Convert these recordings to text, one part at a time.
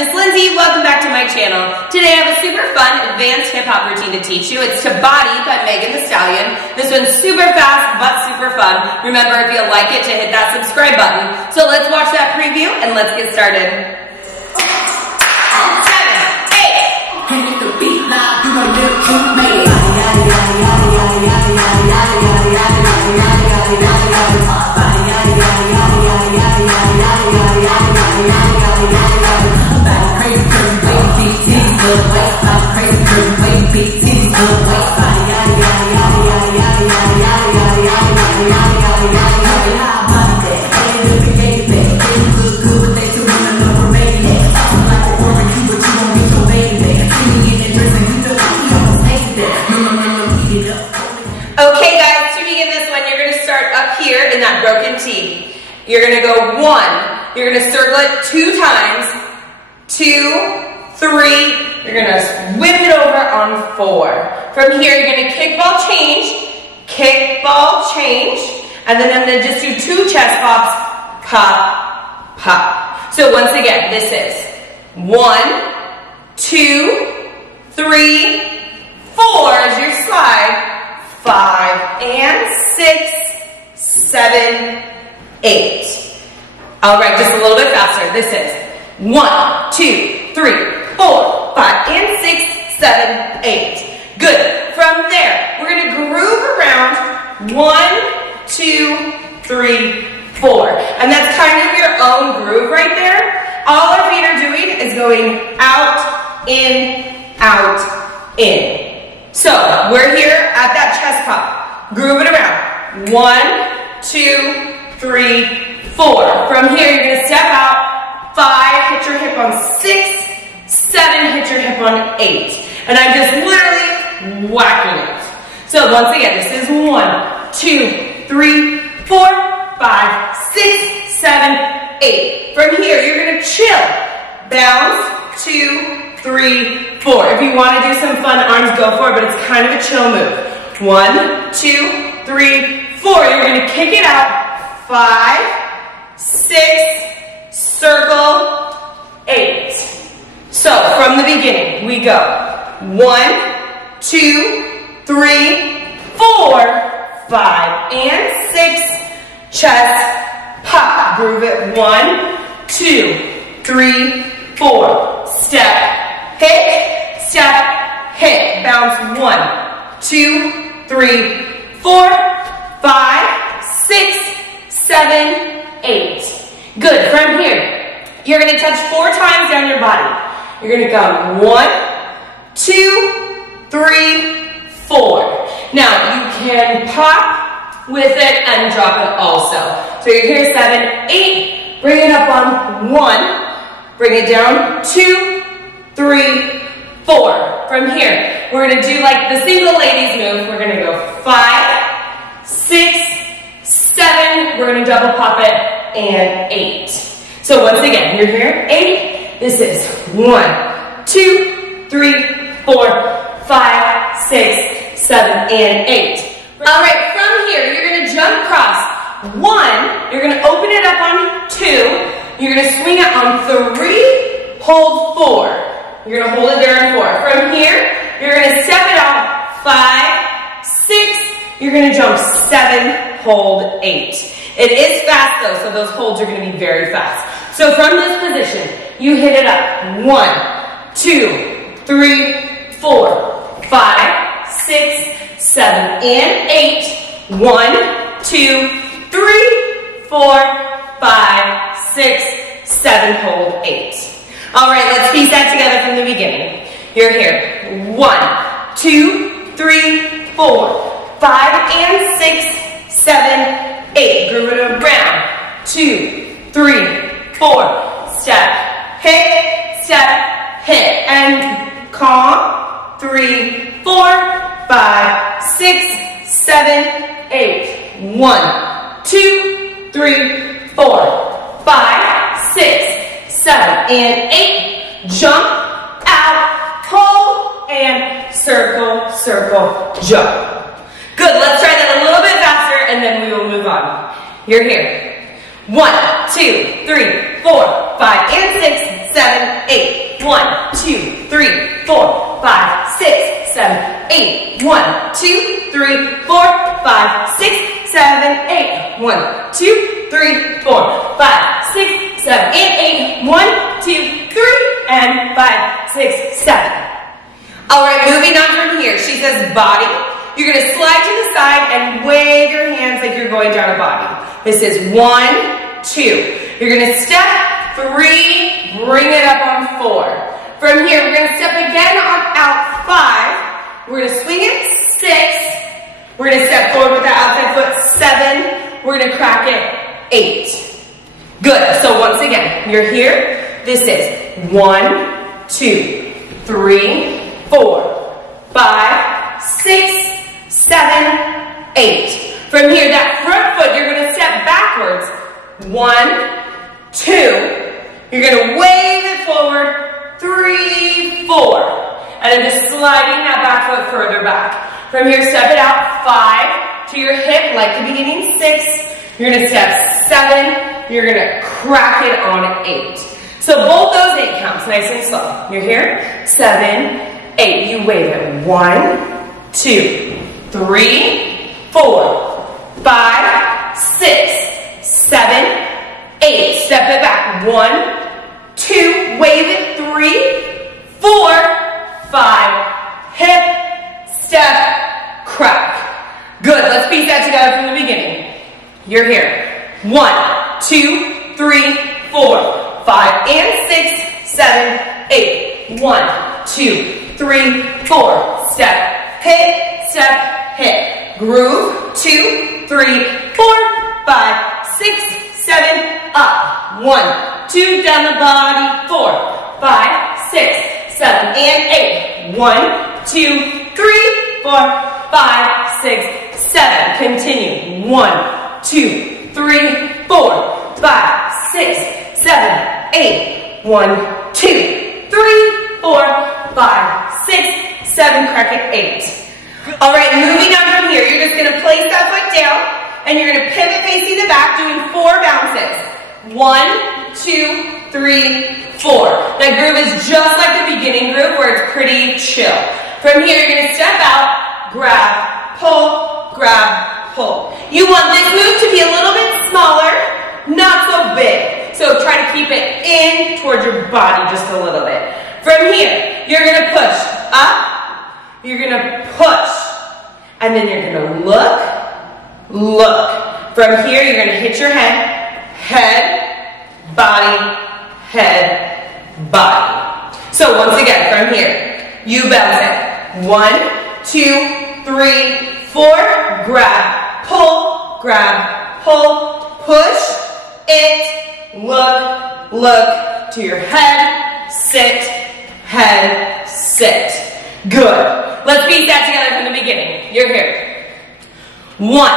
Miss Lindsay. Welcome back to my channel. Today I have a super fun advanced hip hop routine to teach you. It's TOUGHT by Megan the Stallion. This one's super fast but super fun. Remember, if you like it, to hit that subscribe button. So let's watch that preview and let's get started. 7, Okay guys, to begin this one, you're going to start up here in that broken T. You're going to go 1, you're going to circle it 2 times, 2, 3, you're going to whip it over on 4. From here, you're going to kick, ball, change, and then I'm going to just do 2 chest pops, pop, pop. So once again, this is 1, 2, 3, 4 as your slide, 5 and 6, 7, 8. All right, just a little bit faster. This is 1, 2, 3, 4, 5 and 6, 7, 8. Good. From there, we're going to groove around 1, 2, 3, 4. And that's kind of your own groove right there. All our feet are doing is going out, in. So we're here at that chest pop. Groove it around. 1, 2, 3, 4. From here, you're going to step out. 5, hit your hip on 6, 7, hit your hip on 8. And I'm just literally whacking it. So once again, this is 1, 2, 3, 4, 5, 6, 7, 8. From here, you're going to chill. Bounce, 2, 3, 4. If you want to do some fun arms, go for it, but it's kind of a chill move. 1, 2, 3, 4. You're going to kick it out. 5, 6, circle, 8. So from the beginning, we go 1, 2, 3, 4, 5, and 6. Chest, pop. Groove it. 1, 2, 3, 4. Step, hit. Bounce. 1, 2, 3, 4, 5, 6, 7, 8. Good. From here, you're going to touch 4 times down your body. You're going to go 1, 2, 3, 4. Now, you can pop with it and drop it also. So you're here 7, 8. Bring it up on 1. Bring it down 2, 3, 4. From here, we're going to do like the single ladies move. We're going to go 5, 6, 7. We're going to double pop it, and 8. So once again, you're here 8. This is 1, 2, 3, 4, 5, 6, 7, and 8. All right, from here, you're going to jump across. 1, you're going to open it up on 2. You're going to swing it on 3, hold 4. You're going to hold it there on 4. From here, you're going to step it out. 5, 6. You're going to jump 7, hold 8. It is fast though, so those holds are going to be very fast. So from this position, you hit it up. 1, 2, 3, 4, 5, 6, 7, and 8. 1, 2, 3, 4, 5, 6, 7, hold 8. All right, let's piece that together from the beginning. You're here. 1, 2, 3, 4, 5, and 6, 7, 8. Groove it around. 2, 3, 4. Step, hit, and calm. 3, 4, 5, 6, 7, 8. 1, 2, 3, 4, 5, 6, 7, and 8. Jump, out, hold, and circle, circle, jump. Good, let's try that a little bit faster and then we will move on. You're here. 1, 2, 3, 4, 5, and 6, 7, 8. 1, 2, 3, 4, 5, 6, 7, 8. 1, 2, 3, 4, 5, 6, 7, 8. 1, 2, 3, 4, 5, 6, 7, and 8. 1, 2, 3, and 5, 6, 7. All right, moving on from here. She says body. You're gonna slide to the side and wave your hands like you're going down a body. This is 1, 2. You're gonna step 3, bring it up on 4. From here, we're gonna step again on out 5. We're gonna swing it 6. We're gonna step forward with the outside foot 7. We're gonna crack it 8. Good, so once again, you're here. This is 1, 2, 3, 4, 5, 6, 7, 8. From here, that front foot, you're gonna step backwards. 1, 2. You're gonna wave it forward. 3, 4. And then just sliding that back foot further back. From here, step it out 5 to your hip, like the beginning 6. You're gonna step 7. You're gonna crack it on 8. So both those 8 counts, nice and slow. You're here, 7, 8. You wave it. 1, 2, 3, 4, 5, 6, 7, 8. Step it back. 1, 2, wave it. 3, 4, 5. Hip, step, crack. Good. Let's piece that together from the beginning. You're here. 1, 2, 3, 4, 5, and 6, 7, 8. 1, 2, 3, 4. Step, hit, groove. 2, 3, 4, 5, 6, 7, up. 1, 2, down the body. 4, 5, 6, 7, and 8. 1, 2, 3, 4, 5, 6, 7. Continue. 1, 2, 3, 4, 5, 6, 7, 8. 1, 2, 3, 4, 5, 6, 7. Crack it 8. All right, moving on from here, you're just gonna place that foot down and you're gonna pivot facing the back, doing 4 bounces. 1, 2, 3, 4. That groove is just like the beginning groove where it's pretty chill. From here, you're gonna step out, grab, pull, grab, pull. You want this move to be a little bit smaller, not so big. So try to keep it in towards your body just a little bit. From here, you're gonna push up, you're gonna push, and then you're gonna look. From here, you're gonna hit your head, body, head, body. So once again, from here, you bounce it. 1, 2, 3, 4, grab, pull, push it, look to your head, sit. Good. Let's piece that together from the beginning. You're here. 1,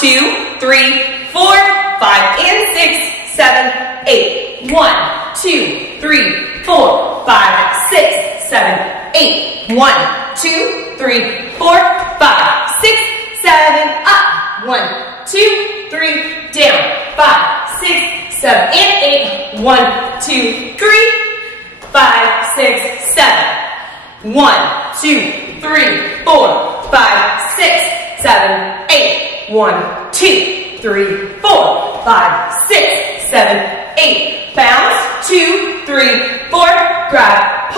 2, 3, 4, 5, and 6, 7, 8. 1, 2, 3, 4, 5, 6, 7, 8. 1, 2, 3, 4, 5, 6, 7, up. 1, 2, 3, down. 5, 6, 7, and 8. 1, 2, 3, 5, 6, 7. 1, 2, 3, 4, 5, 6, 7, 8. 1, 2, 3, 4, 5, 6, 7, 8. Bounce. 2, 3, 4. Grab,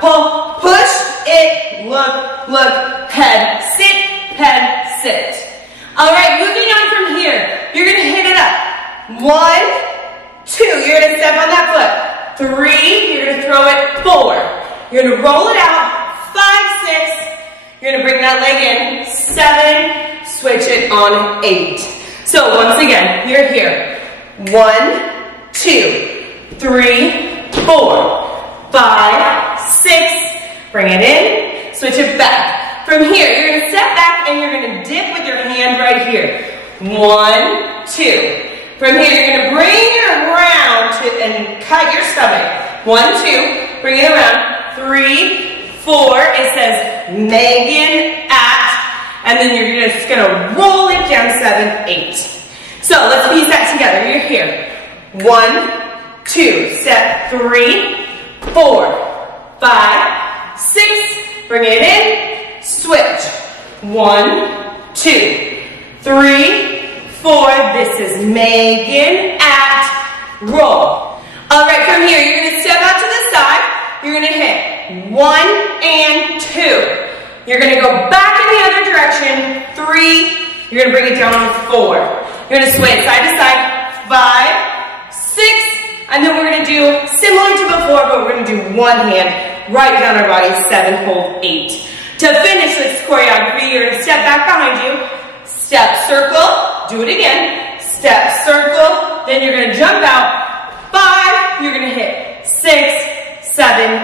pull, push it, look, head, sit. All right, moving on from here, you're gonna hit it up. 1, 2, you're gonna step on that foot. 3, you're gonna throw it 4. You're gonna roll it out. 5, 6. You're gonna bring that leg in. 7. Switch it on 8. So once again, you're here. 1, 2, 3, 4, 5, 6. Bring it in. Switch it back. From here, you're gonna step back and you're gonna dip with your hand right here. 1, 2. From here, you're gonna bring it around and cut your stomach. 1, 2. Bring it around. 3, 4, it says Megan at, and then you're just gonna roll it down. 7, 8. So let's piece that together. You're here. 1, 2, step 3, 4, 5, 6, bring it in, switch. 1, 2, 3, 4, this is Megan at roll. All right, from here, you're gonna step out to the side, you're gonna hit 1 and 2. You're gonna go back in the other direction, 3, you're gonna bring it down on 4. You're gonna sway it side to side, 5, 6, and then we're gonna do similar to before, but we're gonna do one hand right down our body, 7, hold 8. To finish this choreography, you're gonna step back behind you, step, circle, do it again, step, circle, then you're gonna jump out, 5, you're gonna hit 6, 7,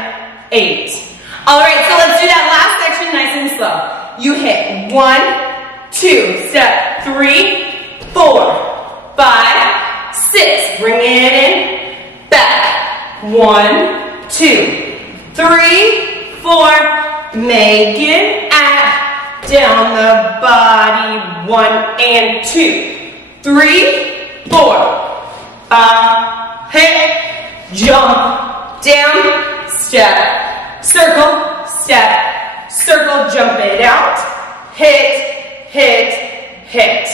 8. All right, so let's do that last section nice and slow. You hit 1, 2, step 3, 4, 5, 6. Bring it in, back. 1, 2, 3, 4. Megan at down the body. 1 and 2, 3, 4, 5. Hit, jump, down, step. Circle, step, circle, jump it out, hit, hit, hit.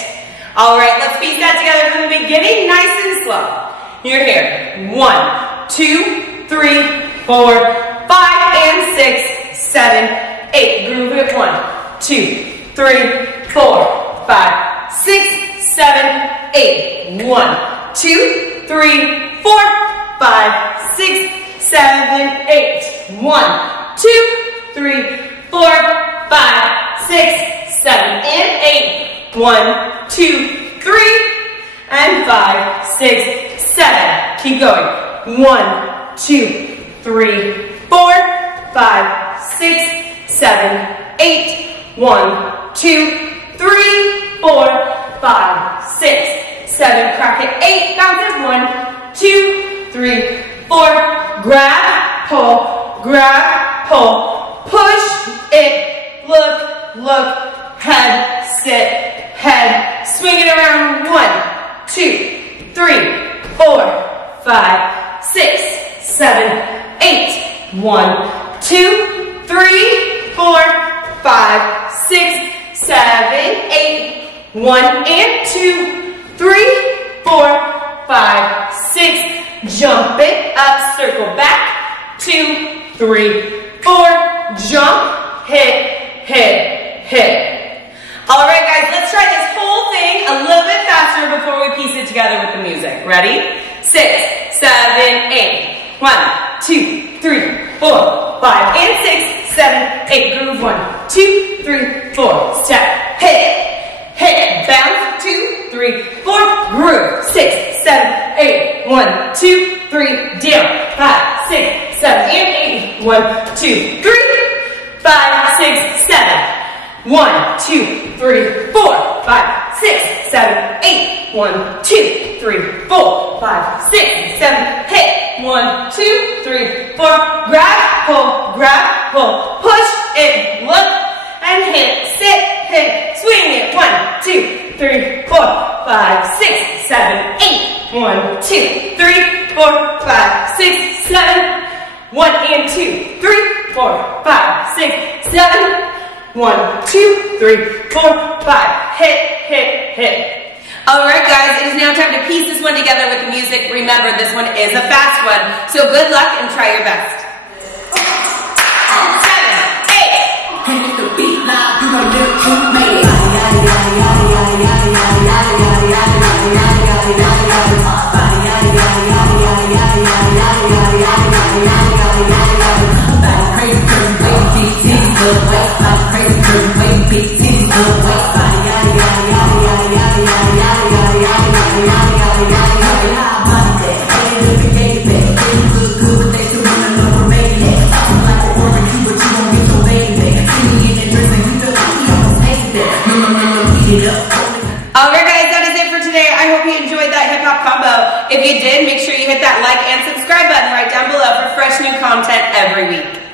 All right, let's piece that together from the beginning, nice and slow. You're here, 1, 2, 3, 4, 5, and 6, 7, 8. Groove it, 1, 2, 3, 4, 5, 6, 7, 8. 1, 2, 3, 4, 5, 6, 7, 8. 1, 2, 3, 4, 5, 6, 7, and 8. 1, 2, 3, and 5, 6, 7. Keep going. 1, 2, 3, 4, 5, 6, 7, 8. 1, 2, 3, 4, 5, 6, 7. Crack it. 8. Bounce it. 1, 2, 3, 4. Grab, pull, push it, look, head, sit, head, swing it around. 1, 2, 3, 4, 5, 6, 7, 8. 1, 2, 3, 4, 5, 6, 7, 8. 1 and 2, 3, 4, 5, 6. Jump it up, circle back. 2, 3, 4, jump, hit, hit, hit. All right, guys, let's try this whole thing a little bit faster before we piece it together with the music. Ready? 6, 7, 8. 1, 2, 3, 4, 5, and 6, 7, 8. Groove. 1, 2, 3, 4. Step, hit, bounce. 2, 3, 4. Groove. 6, 7, 8. 1, 2, 3, down. 5, 6, 7, and 8. 1, 2, 3, 5, 6, 7. 1, 2, 3, 4, 5, 6, 7, 8. 1, 2, 3, 4, 5, 6, 7. Hit. 1, 2, 3, 4. Grab, pull, push it, look, and hit, sit, hit, swing it. 1, 2, 3, 4, 5, 6, 7, 8. 1, 2, 3, 4, 5, 6, 7. 1 and 2, 3, 4, 5, 6, 7. 1, 2, 3, 4, 5. Hit. All right, guys, it is now time to piece this one together with the music. Remember, this one is a fast one, so good luck and try your best. 7, If you did, make sure you hit that like and subscribe button right down below for fresh new content every week.